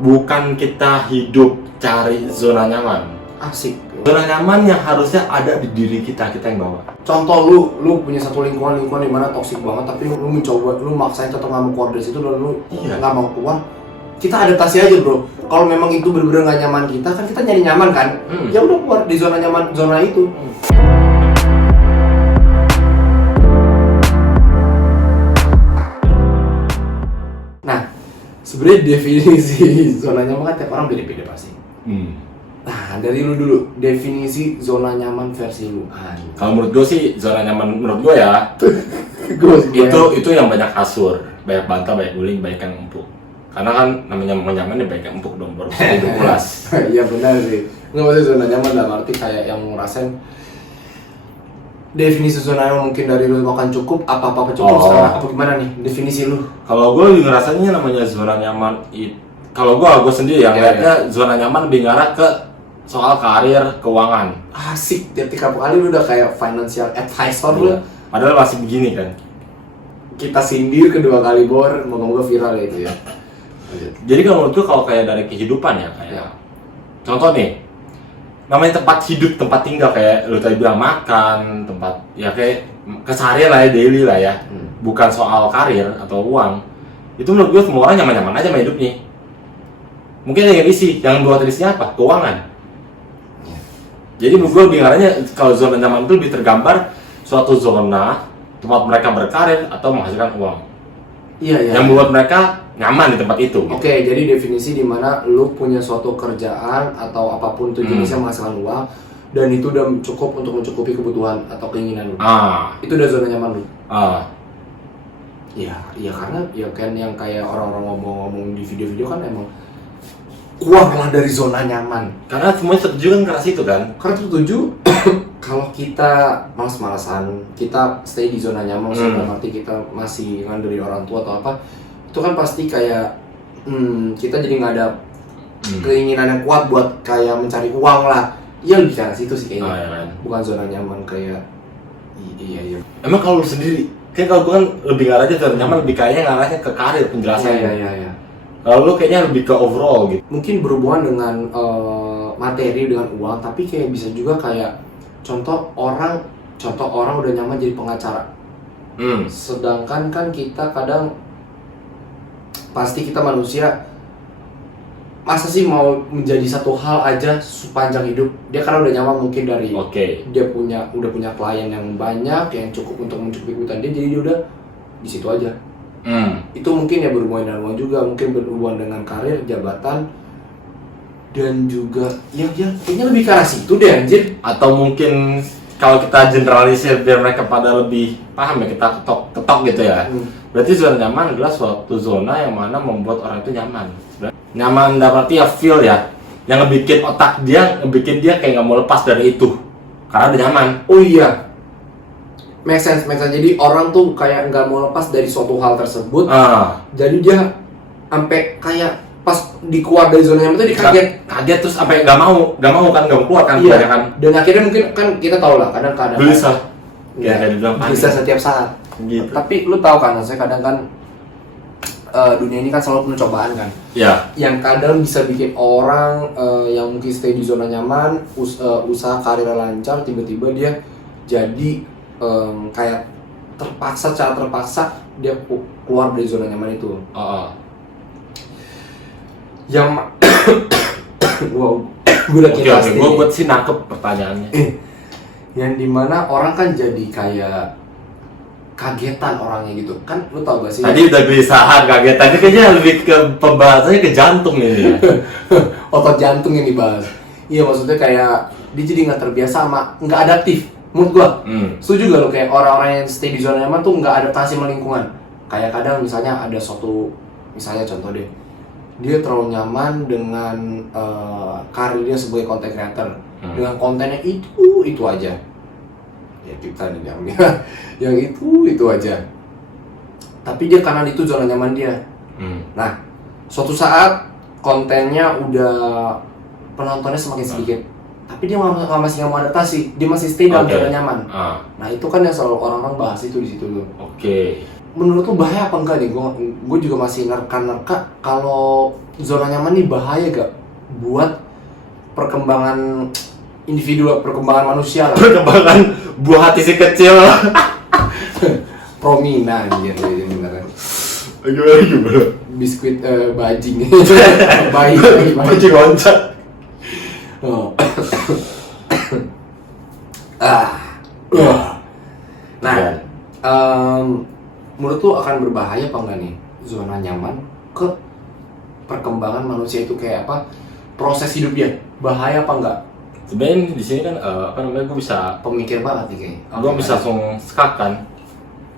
bukan kita hidup cari zona nyaman. Asik. Zona nyaman yang harusnya ada di diri kita yang bawa. Contoh lu punya satu lingkungan di mana toksik banget, tapi lu mencoba, lu maksain tetap nggak mau keluar dari situ dan lu nggak mau keluar. Kita adaptasi aja bro. Kalau memang itu bener-bener nggak nyaman kita, kan kita nyari nyaman kan? Ya udah keluar di zona nyaman, zona itu. Nah, sebenarnya definisi zona nyaman kan tiap orang beda-beda pasti. Nah, dari lu dulu, definisi zona nyaman versi lu. Kalau menurut gue sih, zona nyaman menurut gue ya, itu yang banyak kasur, banyak bantal, banyak guling, banyak yang empuk. Karena kan namanya nyaman ya banyak yang empuk dong, baru hidup pulas. Iya benar sih. Nggak maksudnya zona nyaman dalam arti kayak yang ngerasain definisi zona nyaman mungkin dari lu makan cukup, apa-apa cukup, sekarang apa gimana nih definisi lu? Kalau gue lebih ngerasanya namanya zona nyaman kalau gue sendiri yang lihatnya zona nyaman lebih ngarah ke soal karir, keuangan. Asik, ketika kali lu udah kayak financial advisor lu. Padahal masih begini kan. Kita sindir kedua kali bor, moga-moga viral ya itu ya. Jadi kalau menurut gue kalau kayak dari kehidupan ya kayak contoh nih, namanya tempat hidup, tempat tinggal kayak lu tadi bilang makan, tempat ya kayak keseharian lah ya, daily lah ya. Bukan soal karir atau uang. Itu menurut gue semua orang nyaman-nyaman aja sama hidupnya. Mungkin yang isi, yang buat isinya apa? Keuangan. Jadi menurut gue lebih ngarahnya kalau zona nyaman itu lebih tergambar suatu zona tempat mereka berkarir atau menghasilkan uang. Iya. Yang membuat mereka nyaman di tempat itu. Oke, jadi definisi di mana lu punya suatu kerjaan atau apapun itu jenisnya menghasilkan uang dan itu udah cukup untuk mencukupi kebutuhan atau keinginan lu. Itu udah zona nyaman lu. Iya karena ya kan yang kayak orang-orang ngomong di video-video kan emang keluarlah dari zona nyaman. Karena semuanya setuju kan keras itu kan. Karena setuju kalau kita malas-malasan, kita stay di zona nyaman, berarti kita masih ngandelin orang tua atau apa, itu kan pasti kayak kita jadi nggak ada keinginan yang kuat buat kayak mencari uang lah. Iya lebih ke situ sih kayaknya. Bukan zona nyaman kayak iya. Emang kalau lu sendiri, kayak kalau gue kan lebih ngarahnya zona nyaman, lebih kayaknya ngarahnya ke karir penjelasannya. Iya. Kalau lu kayaknya lebih ke overall gitu. Mungkin berhubungan dengan materi, dengan uang, tapi kayak bisa juga kayak contoh orang udah nyaman jadi pengacara. Sedangkan kan kita kadang pasti kita manusia masa sih mau menjadi satu hal aja sepanjang hidup. Dia karena udah nyaman mungkin dari dia udah punya klien yang banyak yang cukup untuk mencukupi kebutuhan dia, jadi dia udah di situ aja. Itu mungkin ya berhubungan dengan uang juga, mungkin berhubungan dengan karir, jabatan, dan juga ya kayaknya lebih ke arah situ deh anjir. Atau mungkin kalau kita generalisir biar mereka pada lebih paham ya, kita ketok gitu ya. Berarti zona nyaman adalah suatu zona yang mana membuat orang itu nyaman. Nyaman dalam arti ya feel ya, yang ngebikin otak dia, ngebikin dia kayak nggak mau lepas dari itu karena udah nyaman. Oh iya, make sense. Jadi orang tuh kayak nggak mau lepas dari suatu hal tersebut. Jadi dia sampai kayak pas dikeluar dari zona nyaman itu kaget terus sampai nggak mau keluar kan. Iya. Kan. Dan akhirnya mungkin kan kita tahu lah kadang-kadang gelisah. Bisa setiap saat. Gitu. Tapi lu tahu kan, saya kadang kan dunia ini kan selalu penuh cobaan kan. Iya. Yang kadang bisa bikin orang yang mungkin stay di zona nyaman, usaha karir lancar, tiba-tiba dia jadi kayak secara terpaksa dia keluar dari zona nyaman itu. Yang wow, gue udah kira pasti. Gue buat sih nangkep pertanyaannya. Yang dimana orang kan jadi kayak kagetan orangnya gitu kan, lu tau gak sih? Tadi udah gelisahan, kagetan, ini kayaknya lebih ke pembahasannya ke jantung ini ya. Otot jantung yang dibahas. Iya maksudnya kayak dia jadi nggak terbiasa sama nggak adaptif. Menurut gua, setuju gak lu kayak orang-orang yang stay di zona nyaman tuh nggak adaptasi sama lingkungan? Kayak kadang misalnya ada misalnya contoh deh, dia terlalu nyaman dengan karirnya sebagai content creator, dengan kontennya itu aja. Ya kita nih yang itu aja. Tapi dia karena itu zona nyaman dia. Nah, suatu saat kontennya udah penontonnya semakin sedikit, tapi dia masih nggak mau adaptasi, dia masih stay dalam zona nyaman. Nah itu kan yang selalu orang-orang bahas itu di situ loh. menurut lu bahaya apa enggak nih? Gue juga masih nerka-nerka kalau zona nyaman nih bahaya gak buat perkembangan individu, perkembangan manusia lah. Perkembangan buah hati si kecil. Promina anjir ini beneran. Gimana? Biskuit bajing. Bayi. Baju loncat. Oh. Nah, menurut lu akan berbahaya apa enggak nih zona nyaman ke perkembangan manusia itu kayak apa? Proses hidupnya bahaya apa enggak? Sebenarnya di sini kan gue bisa Pemikir banget nih kayaknya. gue bisa langsung skak kan.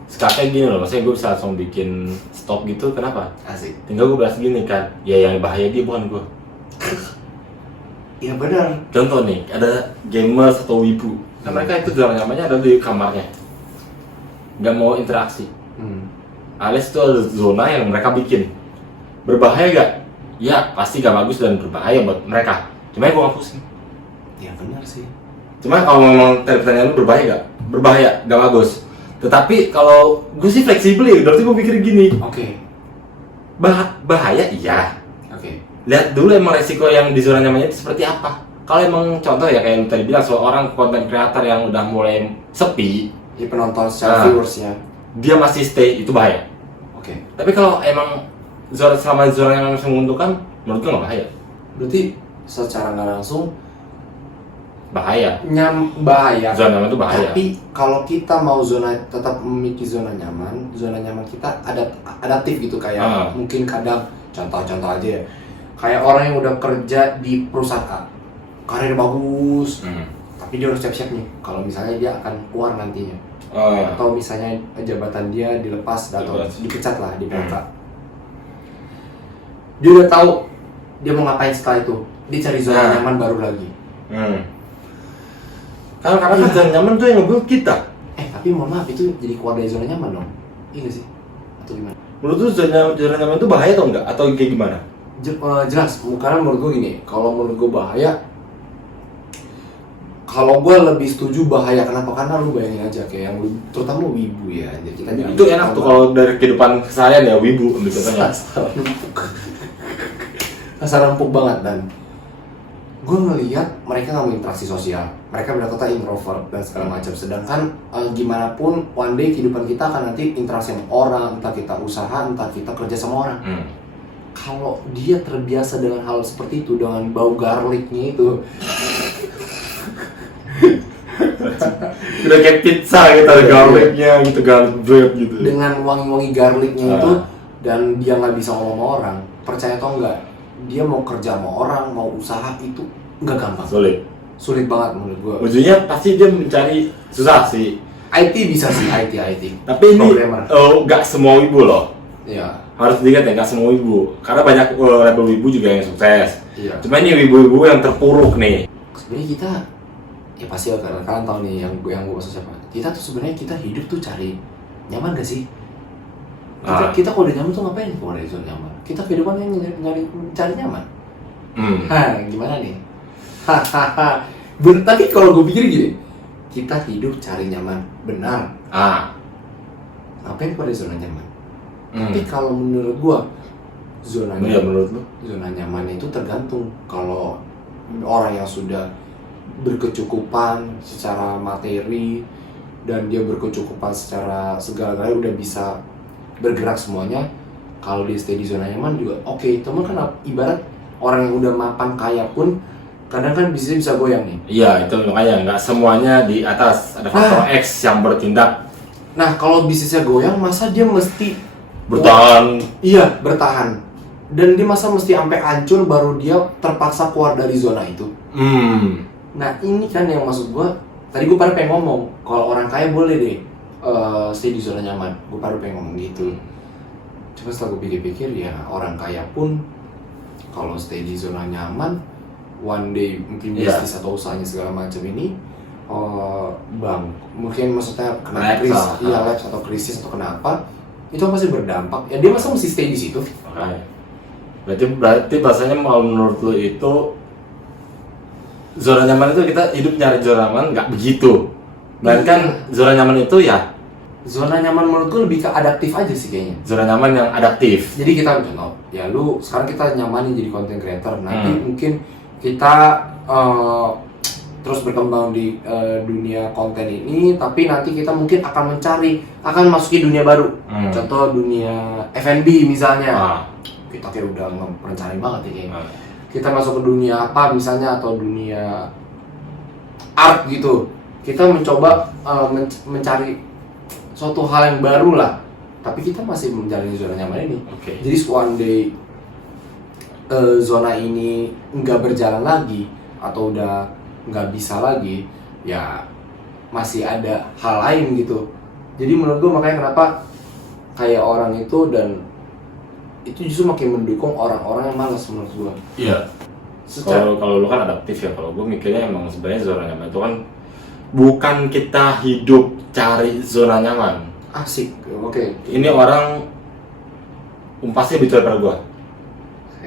Skaknya gini loh, maksudnya gue bisa langsung bikin stop gitu. Kenapa? Asik. Tinggal gue bahas gini kan, ya yang bahaya dia bukan gue. Iya benar. Contoh nih, ada gamers atau wibu. Nah, mereka itu zona nyamannya ada di kamarnya, nggak mau interaksi. Alias itu ada zona yang mereka bikin. Berbahaya gak? Ya pasti gak bagus dan berbahaya buat mereka. Cuma gue gak pusing. Iya benar sih. Cuma kalau memang tadi pertanyaan lu berbahaya gak? Berbahaya, gak bagus. Tetapi kalau gue sih fleksibel ya, berarti gue pikir gini. Oke. Bahaya iya. Oke. Lihat dulu emang resiko yang di zona nyamannya itu seperti apa. Kalau emang contoh ya kayak lu tadi bilang soal orang konten kreator yang udah mulai sepi, Ya penonton secara viewersnya. dia masih stay, itu bahaya. Oke. Tapi kalau emang selama zona yang menguntungkan, menurut gue nggak bahaya. Berarti secara nggak langsung Bahaya. bahaya. Zona nyaman itu bahaya. Tapi kalau kita mau tetap memiliki zona nyaman kita adaptif gitu kayak mungkin kadang contoh aja ya. Kayak orang yang udah kerja di perusahaan A, karir bagus, tapi dia harus siap-siap nih kalau misalnya dia akan keluar nantinya. Atau misalnya jabatan dia dilepas atau dipecat lah di PHK. Dia udah tahu dia mau ngapain setelah itu. Dia cari zona nyaman baru lagi. Karena kan zona nyaman tuh yang ngebuat kita. Tapi mohon maaf itu jadi keluar dari zona nyaman dong. Iya nggak sih? Atau gimana? Menurut lu zona nyaman itu bahaya atau enggak? Atau kayak gimana? Jelas, karena menurut gue gini, kalau menurut gue bahaya, kalau gue lebih setuju bahaya. Kenapa? Karena lu bayangin aja kayak yang terutama wibu ya, jadi kita itu enak tuh kalau dari kehidupan keseharian ya, wibu ambil contohnya. Asal empuk banget. Dan gue ngelihat mereka nggak mau interaksi sosial, mereka berkata introvert dan segala macam. Sedangkan gimana pun one day kehidupan kita akan nanti interaksi sama orang, entah kita usaha, entah kita kerja sama orang. Kalau dia terbiasa dengan hal seperti itu, dengan bau garlicnya itu, udah kayak pizza gitu, ada garlicnya gitu, garlic bread gitu. dengan wangi-wangi garlicnya itu, dan dia nggak bisa ngomong sama orang, percaya atau enggak, dia mau kerja sama orang, mau usaha itu nggak gampang. Sulit banget menurut gua. Ujungnya pasti dia mencari susah sih. IT bisa sih, IT. Tapi ini nggak semua wibu loh. Iya. Harus dilihat ya, nggak semua wibu. Karena banyak label wibu juga yang sukses. Iya. Cuma ini wibu-wibu yang terpuruk nih. Sebenarnya kita, ya pasti kalian tahu nih yang gue maksud siapa. Kita tuh sebenarnya kita hidup tuh cari nyaman gak sih? Kita kalau udah nyaman tuh ngapain keluar dari zona nyaman? Kita kehidupan yang cari nyaman. Gimana nih? Tapi kalau gue pikir gini, kita hidup cari nyaman, benar. Ngapain keluar dari zona nyaman? Tapi kalau menurut gua zona nyaman itu tergantung. Kalau orang yang sudah berkecukupan secara materi dan dia berkecukupan secara segala-galanya, udah bisa bergerak semuanya, kalau dia stay di zona nyaman juga oke. Teman kan ibarat orang yang udah mapan kaya pun kadang kan bisnisnya bisa goyang nih. Iya, itu makanya nggak semuanya di atas, ada faktor X yang bertindak. Nah, kalau bisnisnya goyang, masa dia mesti bertahan? Iya, bertahan. Dan dia masa mesti sampai hancur baru dia terpaksa keluar dari zona itu. Nah, ini kan yang maksud gue. Tadi gue pada pengen ngomong, kalau orang kaya boleh deh stay di zona nyaman. Gue baru pengen ngomong gitu. Cuma setelah gue pikir-pikir, ya orang kaya pun kalau stay di zona nyaman, one day mungkin bisnis atau usahanya segala macam ini mungkin maksudnya kena krisis, atau krisis atau kenapa, itu pasti berdampak. Ya dia masa mesti stay di situ. Berarti bahasanya kalau menurut lo itu zona nyaman itu kita hidup nyari zona nyaman nggak begitu. Bahkan zona nyaman itu ya Zona nyaman menurut gue lebih ke adaptif aja sih kayaknya. Zona nyaman yang adaptif. Jadi kita contoh, ya lu sekarang kita nyaman nih jadi content creator. Nanti mungkin kita terus berkembang di dunia konten ini, tapi nanti kita mungkin akan masuki dunia baru. Contoh dunia F&B misalnya. Kita kayak udah merencanain banget ya kayaknya. Kita masuk ke dunia apa misalnya, atau dunia art gitu. Kita mencoba mencari suatu hal yang baru lah, tapi kita masih menjalani zona nyaman ini. Jadi one day zona ini nggak berjalan lagi atau udah nggak bisa lagi, ya masih ada hal lain gitu. Jadi menurut gue makanya kenapa kayak orang itu, dan itu justru makin mendukung orang-orang yang malas menurut gue. Iya. Kalau lu kan adaptif ya, kalau gue mikirnya emang sebenarnya zona nyaman itu kan bukan kita hidup cari zona nyaman. Asik, oke. Ini orang pasti bicara pada gue.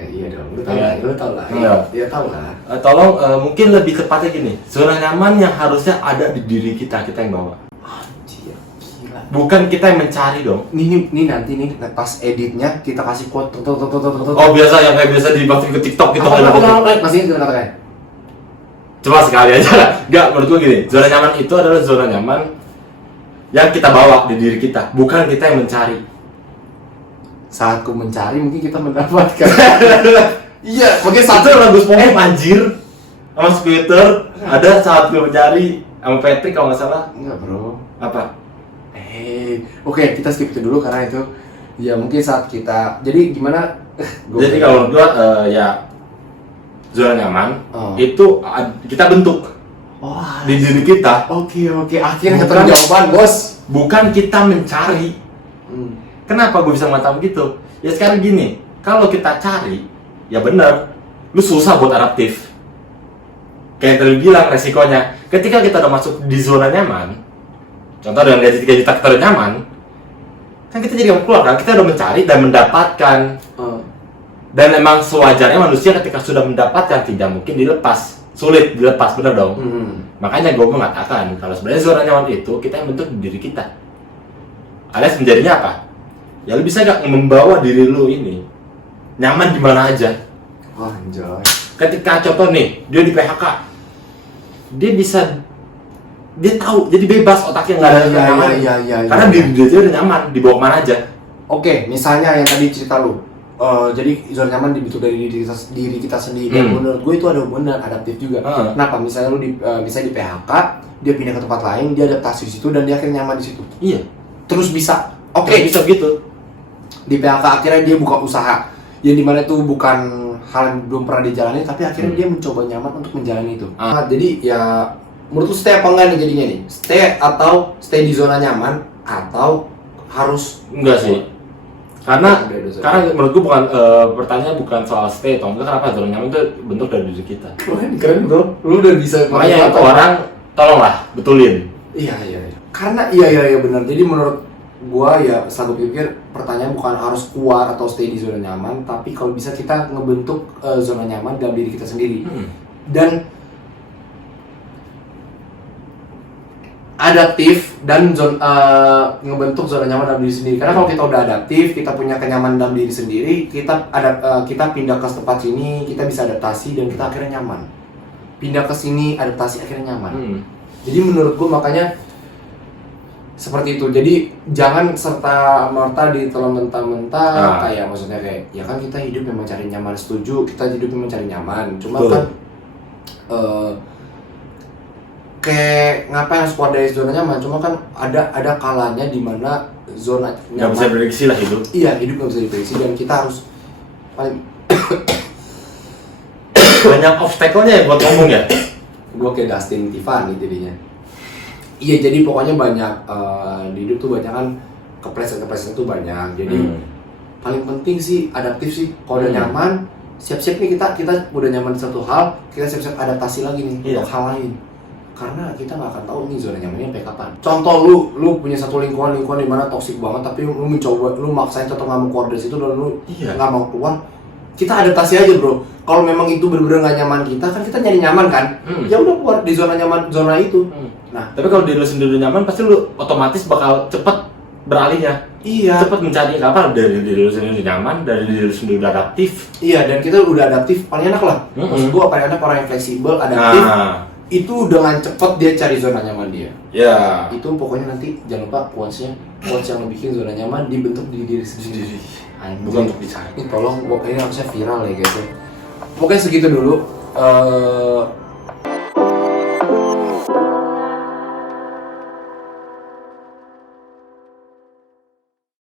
Iya dong, lu tau lah. Iya tau lah. Tolong mungkin lebih tepatnya gini, zona nyaman yang harusnya ada di diri kita yang bawa. Anjir, gila. Bukan kita yang mencari dong. Nih nanti pas editnya kita kasih quote. Oh biasa yang kayak biasa dimasukin ke TikTok gitu. Masih itu kata-kata. Cuma sekali aja lah. Enggak, menurut gue gini, zona nyaman itu adalah zona nyaman yang kita bawa di diri kita, bukan kita yang mencari. Saat ku mencari mungkin kita mendapatkan. Iya, mungkin satu lagu SpongeBob anjir sama Squidward ada saat gue mencari sama Patrick kalau nggak salah. Enggak bro. Apa? Oke, kita skip itu dulu karena itu ya mungkin saat kita. Jadi gimana? Jadi kalau menurut gue ya zona nyaman itu kita bentuk di diri kita. Oke, akhirnya ketemu jawaban bos. Bukan kita mencari. Kenapa gue bisa mengatakan gitu? Ya sekarang gini, kalau kita cari, ya bener, lu susah buat adaptif. Kayak yang tadi bilang resikonya, ketika kita udah masuk di zona nyaman, contoh dengan gaji 3 juta kita udah nyaman, kan kita jadi yang keluar kan, kita udah mencari dan mendapatkan. Dan emang sewajarnya manusia ketika sudah mendapatkan tidak mungkin dilepas, sulit dilepas, bener dong. Makanya gue mengatakan kalau sebenarnya zona nyaman itu kita yang bentuk di diri kita. Alias menjadinya apa? Ya lu bisa gak membawa diri lu ini nyaman di mana aja. Wah, anjay. Ketika contoh nih, dia di PHK, dia tahu, jadi bebas otaknya nggak ada nyaman. Karena diri dia udah nyaman, dibawa kemana aja. Oke, misalnya yang tadi cerita lu, jadi zona nyaman dibentuk dari diri kita sendiri. Dan menurut gue itu ada hubungan adaptif juga. Kenapa? Misalnya lu misalnya di PHK, dia pindah ke tempat lain, dia adaptasi di situ dan dia akhirnya nyaman di situ. Iya. Terus bisa. Bisa gitu. Di PHK akhirnya dia buka usaha yang dimana itu bukan hal yang belum pernah dijalani, tapi akhirnya dia mencoba nyaman untuk menjalani itu. Jadi ya menurut lu stay apa enggak nih jadinya nih? Stay di zona nyaman atau harus enggak sih? Karena menurut gua bukan pertanyaan bukan soal stay atau enggak, kenapa zona nyaman itu bentuk dari diri kita. Keren bro, lu udah bisa. Makanya itu orang tolonglah betulin. Iya. Karena iya benar. Jadi menurut gua ya selalu pikir pertanyaan bukan harus keluar atau stay di zona nyaman, tapi kalau bisa kita ngebentuk zona nyaman dalam diri kita sendiri. Dan adaptif dan ngebentuk zona nyaman dalam diri sendiri. Karena kalau kita udah adaptif, kita punya kenyamanan dalam diri sendiri, kita pindah ke tempat sini, kita bisa adaptasi dan kita akhirnya nyaman. Pindah ke sini, adaptasi akhirnya nyaman. Jadi menurut gua makanya seperti itu. Jadi jangan serta-merta ditelan mentah-mentah kayak maksudnya kayak ya kan kita hidup memang mencari nyaman, setuju, kita hidup memang mencari nyaman. Cuma kan kayak ngapain harus keluar dari zona nyaman? Cuma kan ada kalanya di mana zona nyaman nggak bisa diprediksi lah hidup. Iya, hidup nggak bisa diprediksi dan kita harus banyak obstacle-nya ya buat ngomong ya. Gue kayak Dustin Tiffany jadinya. Iya, jadi pokoknya banyak di hidup tuh banyak kan kepleset-kepleset tuh banyak. Jadi paling penting sih adaptif sih. Kalau udah nyaman, siap-siap nih kita udah nyaman di satu hal, kita siap-siap adaptasi lagi nih untuk hal lain. Karena kita nggak akan tahu nih zona nyamannya sampai kapan. Contoh lu punya satu lingkungan di mana toksik banget, tapi lu maksain contoh nggak mau keluar dari situ dan lu nggak mau keluar. Kita adaptasi aja bro. Kalau memang itu bener-bener nggak nyaman kita, kan kita nyari nyaman kan. Ya udah keluar di zona nyaman zona itu. Nah, tapi kalau diri lu sendiri udah nyaman, pasti lu otomatis bakal cepet beralihnya. iya. Cepet mencari apa dari diri lu sendiri nyaman, dari diri lu sendiri udah adaptif. Iya, dan kita udah adaptif, paling enak lah. Maksud gua paling enak orang yang fleksibel, adaptif. Itu dengan cepet dia cari zona nyaman dia. Ya. Itu pokoknya nanti jangan lupa quotes yang bikin zona nyaman dibentuk di diri sendiri. Bukan untuk dicari. Ini tolong, ini harusnya viral ya guys. Pokoknya segitu dulu.